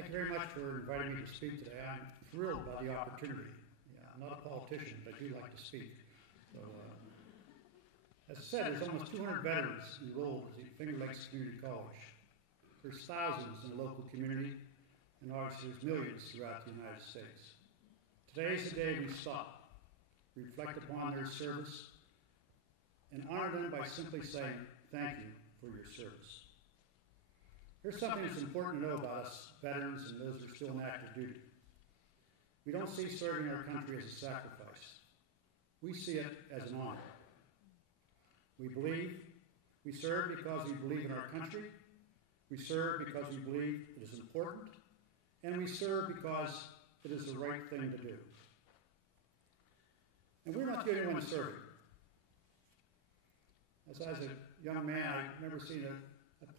Thank you very much for inviting me to speak today. I'm thrilled by the opportunity. I'm not a politician, but I do like to speak. So, as I said, there's almost 200 veterans enrolled at Finger Lakes Community College. There's thousands in the local community, and obviously there's millions throughout the United States. Today is the day we stop, reflect upon their service, and honor them by simply saying thank you for your service. Here's something that's important to know about us veterans and those who are still in active duty. We don't see serving our country as a sacrifice. We see it as an honor. We serve because we believe in our country, we serve because we believe it is important, and we serve because it is the right thing to do. And we're not the only ones serving. As I was a young man, I remember seeing a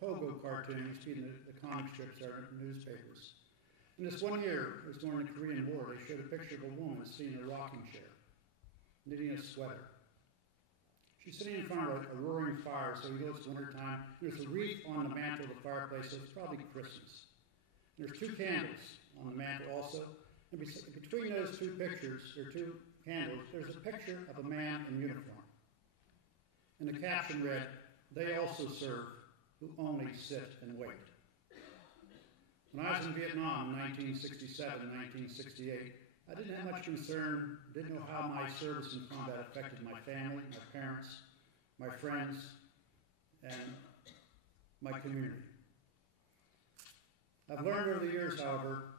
Pogo cartoon. You see the comic strips are in newspapers. And this one year, it was during the Korean War, they showed a picture of a woman sitting in a rocking chair, knitting a sweater. She's sitting in front of a roaring fire, so he goes wintertime. There's a wreath on the mantle of the fireplace, so it's probably Christmas. And there's 2 candles on the mantle also. And between those 2 pictures, or 2 candles, there's a picture of a man in uniform. And the caption read, "They also serve who only sit and wait." When I was in Vietnam in 1967 and 1968, I didn't have much concern, didn't know how my service in combat affected my family, my parents, my friends, and my community. I've learned over the years, however,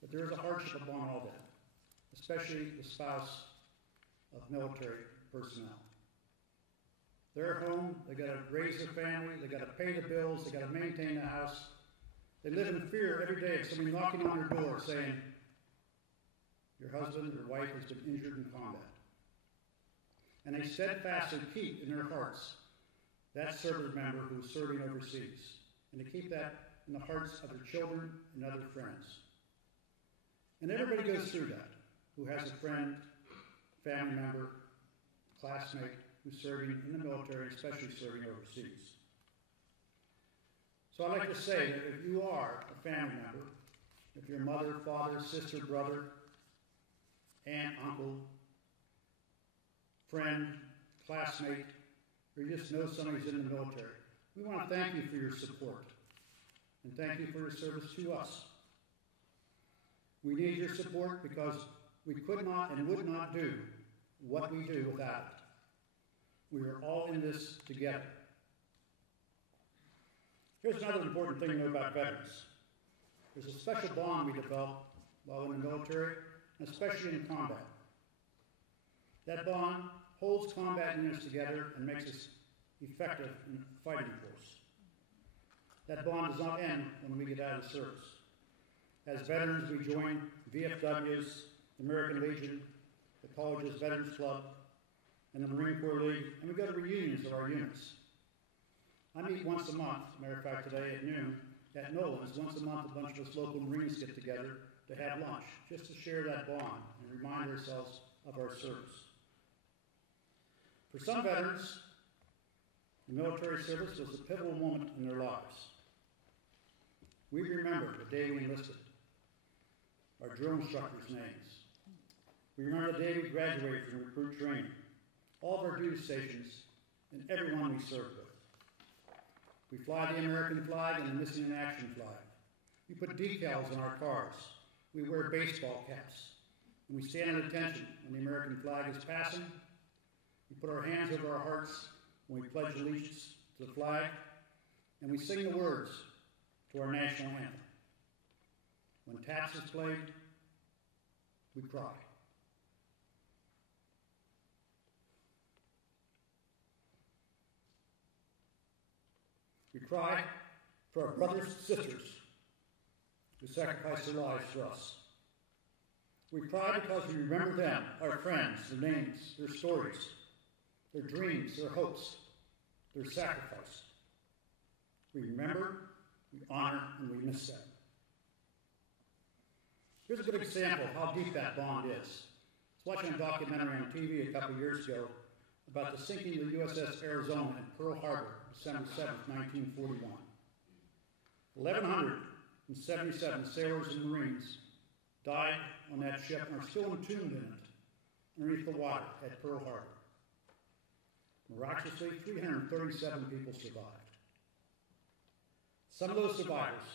that there is a hardship upon all that, especially the spouse of military personnel. They're at home, they got to raise their family, they got to pay the bills, they got to maintain the house. They live in fear every day of somebody knocking on their door saying, "Your husband or wife has been injured in combat." And they steadfastly keep in their hearts that service member who is serving overseas, and to keep that in the hearts of their children and other friends. And everybody goes through that, who has a friend, family member, classmate who's serving in the military, especially serving overseas. So I'd like to say that if you are a family member, if you're mother, father, sister, brother, aunt, uncle, friend, classmate, or you just know somebody who's in the military, we want to thank you for your support. And thank you for your service to us. We need your support because we could not and would not do what we do without it. We are all in this together. Here's another important thing to know about veterans. There's a special bond we develop while in the military, and especially in combat. That bond holds combat units together and makes us effective in fighting force. That bond does not end when we get out of service. As veterans, we join VFWs, the American Legion, the College's Veterans Club, and the Marine Corps League, and we go to reunions of our units. I meet once a month, matter of fact today at noon, at Nolan's. Once a month a bunch of us local Marines get together to have lunch, just to share that bond and remind ourselves of our service. For some veterans, the military service was a pivotal moment in their lives. We remember the day we enlisted, our drill instructors' names. We remember the day we graduated from recruit training, all of our duty stations, and everyone we served with. We fly the American flag and the missing in action flag. We put decals on our cars. We wear baseball caps. And we stand at attention when the American flag is passing. We put our hands over our hearts when we pledge allegiance to the flag. And we sing the words to our national anthem. When Taps is played, we cry. We cry for our brothers and sisters who sacrificed their lives for us. We cry because we remember them, our friends, their names, their stories, their dreams, their hopes, their sacrifice. We remember, we honor, and we miss them. Here's a good example of how deep that bond is. I was watching a documentary on TV a couple years ago about the sinking of the USS Arizona in Pearl Harbor, December 7th, 1941. 1,100 177 sailors and Marines died on that ship and are still entombed in it, underneath the water at Pearl Harbor. Miraculously, 337 people survived. Some of those survivors,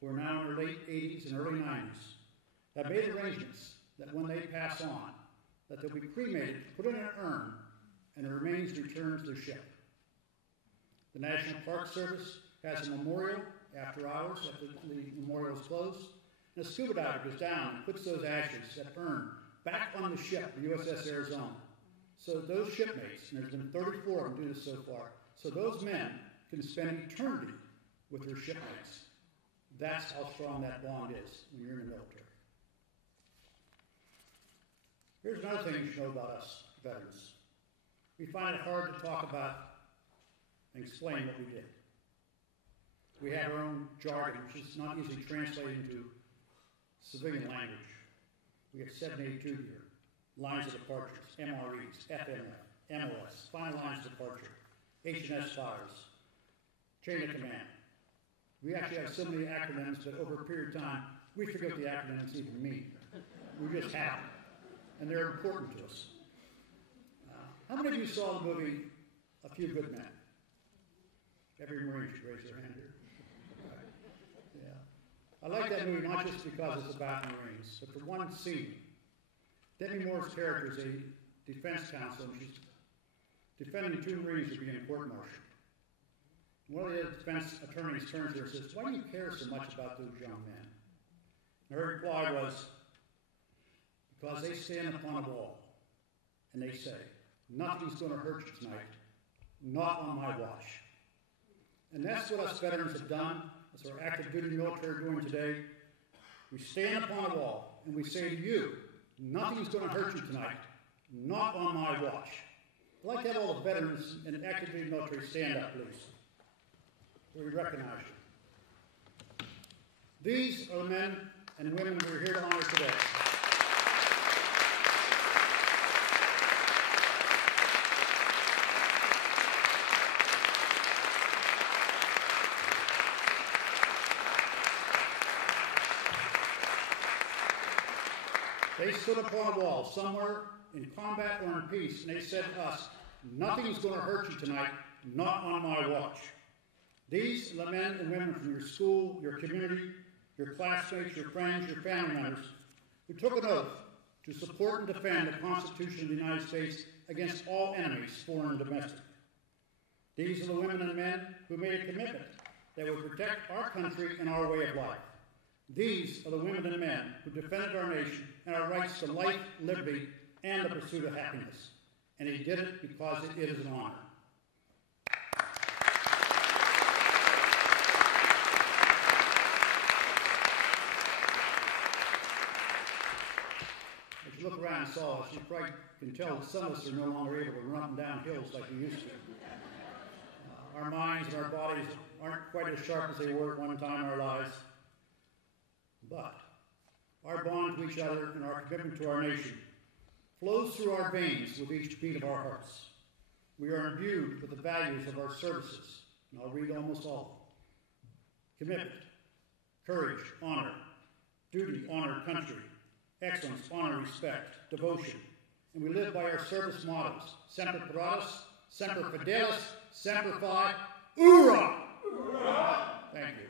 who are now in their late 80s and early 90s, have made arrangements that when they pass on, that they'll be cremated, put in an urn, and the remains returned to their ship. The National Park Service has a memorial after hours, after the memorial is closed, and a scuba diver goes down and puts those ashes, that urn, back on the ship, the USS Arizona. So those shipmates, and there's been 34 of them do this so far, so those men can spend eternity with their shipmates. That's how strong that bond is when you're in the military. Here's another thing you should know about us, veterans. We find it hard to talk about and explain what we did. We have our own jargon, which is not easily translated into civilian language. We have 782 here. Lines of departures, MREs, FMF, MOS, final lines of departure, H&S fires, chain of command. We actually have so many acronyms that over a period of time, we forget what the acronyms even mean. We just have them, and they're important to us. How many of you saw the movie A Few Good Men? Every Marine should raise their hand here. Yeah. I like that movie not just because it's about Marines, but for one scene. Demi Moore's character is a defense counsel, and she's defending two Marines who are being court-martialed. One of the defense attorneys turns to her and says, "Why do you care so much about those young men?" And her reply was, "Because they stand upon a wall, and they say, 'Nothing's going to hurt you tonight, not on my watch.'" And that's what us veterans have done. That's our active duty military doing today. We stand upon a wall, and we say to you, "Nothing's going to hurt you tonight, not on my watch." I'd like to have all the veterans and active duty military stand up, please. We recognize you. These are the men and women we're here to honor today. They stood upon a wall somewhere in combat or in peace, and they said to us, "Nothing's going to hurt you tonight, not on my watch." These are the men and women from your school, your community, your classmates, your friends, your family members, who took an oath to support and defend the Constitution of the United States against all enemies, foreign and domestic. These are the women and men who made a commitment that would protect our country and our way of life. These are the women and men who defended our nation and our rights to life, liberty, and the pursuit of happiness. And he did it because it is an honor. As you look around and saw us, you probably can tell that some of us are no longer able to run up and down hills like we used to. Our minds and our bodies aren't quite as sharp as they were at one time in our lives. But our bond to each other and our commitment to our nation flows through our veins with each beat of our hearts. We are imbued with the values of our services, and I'll read almost all of them. Commitment, courage, honor, duty, honor, country, excellence, honor, respect, devotion. And we live by our service mottos: Semper Paratus, Semper Fidelis, Semper Fi, Hoorah! Hoorah! Thank you.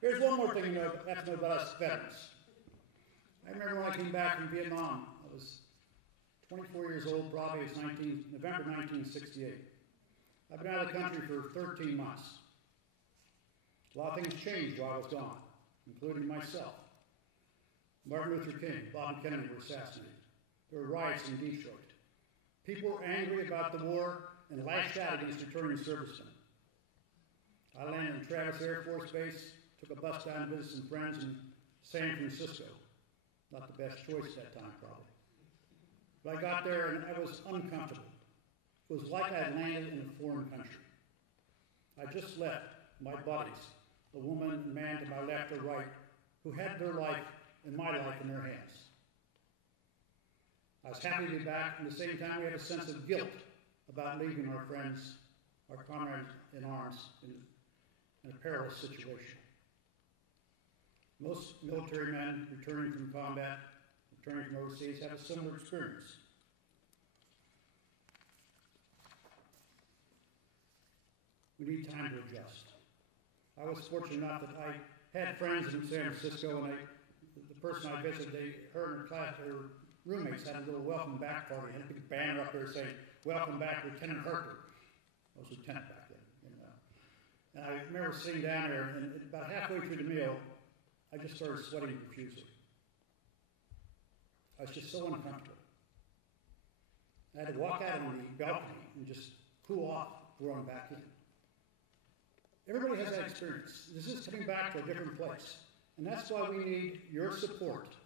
Here's one more thing you have to know about us veterans. I remember when I came back from Vietnam. I was 24 years old, probably. It's November 1968. I've been out of the country for 13 months. A lot of things changed while I was gone, including myself. Martin Luther King, Bob and Kennedy were assassinated. There were riots in Detroit. People were angry about the war and lashed out against returning servicemen. I landed in Travis Air Force Base, took a bus down to visit some friends in San Francisco. Not the best choice at that time, probably. But I got there and I was uncomfortable. It was like I had landed in a foreign country. I just left my buddies, the woman and man to my left or right, who had their life and my life in their hands. I was happy to be back, and at the same time we had a sense of guilt about leaving our friends, our comrades in arms in a perilous situation. Most military men returning from combat, returning from overseas, have a similar experience. We need time to adjust. I was fortunate enough that I had friends in San Francisco, and the person I visited, her and her class, her roommates had a little welcome back party. Had a big banner up there saying, "Welcome back, Lieutenant Harper." I was lieutenant back then. And I remember sitting down there, and about halfway through the meal, I just started sweating profusely. I was just so uncomfortable. I had to walk out on the balcony and just cool off before I'm back in. Everybody has that experience. This is coming back to a different place. And that's why we need your support.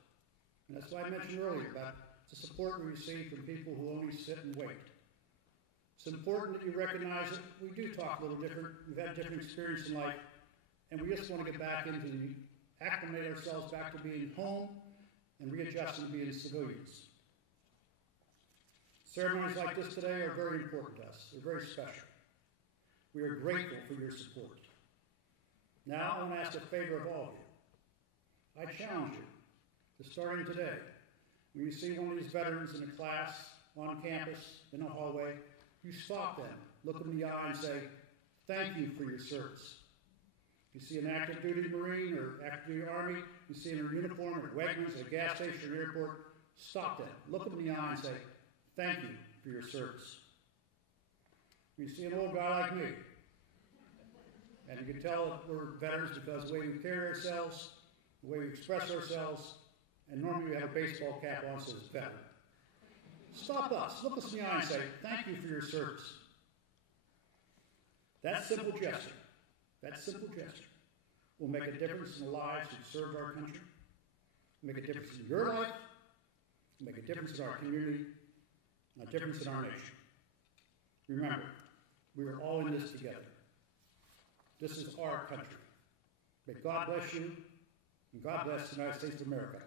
And that's why I mentioned earlier about the support we receive from people who only sit and wait. It's important that you recognize that we do talk a little different. We've had different experience in life. And we just want to get back into acclimate ourselves back to being home and readjusting to being civilians. Ceremonies like this today are very important to us. They're very special. We are grateful for your support. Now I want to ask a favor of all of you. I challenge you to, starting today, when you see one of these veterans in a class, on campus, in a hallway, you stop them, look them in the eye and say, "Thank you for your service." You see an active duty Marine or active duty Army, you see them in uniform at Wegmans, at a gas station or airport, stop them, look them in the eye and say, "Thank you for your service." You see an old guy like me, and you can tell that we're veterans because the way we carry ourselves, the way we express ourselves, and normally we have a baseball cap on that says veteran. Stop us, look us in the eye and say, "Thank you for your service." That simple gesture will make a difference in the lives who serve our country, make a difference in your life, make a difference in our community, and a difference in our nation. Remember, we are all in this together. This is our country. May God bless you, and God bless the United States of America.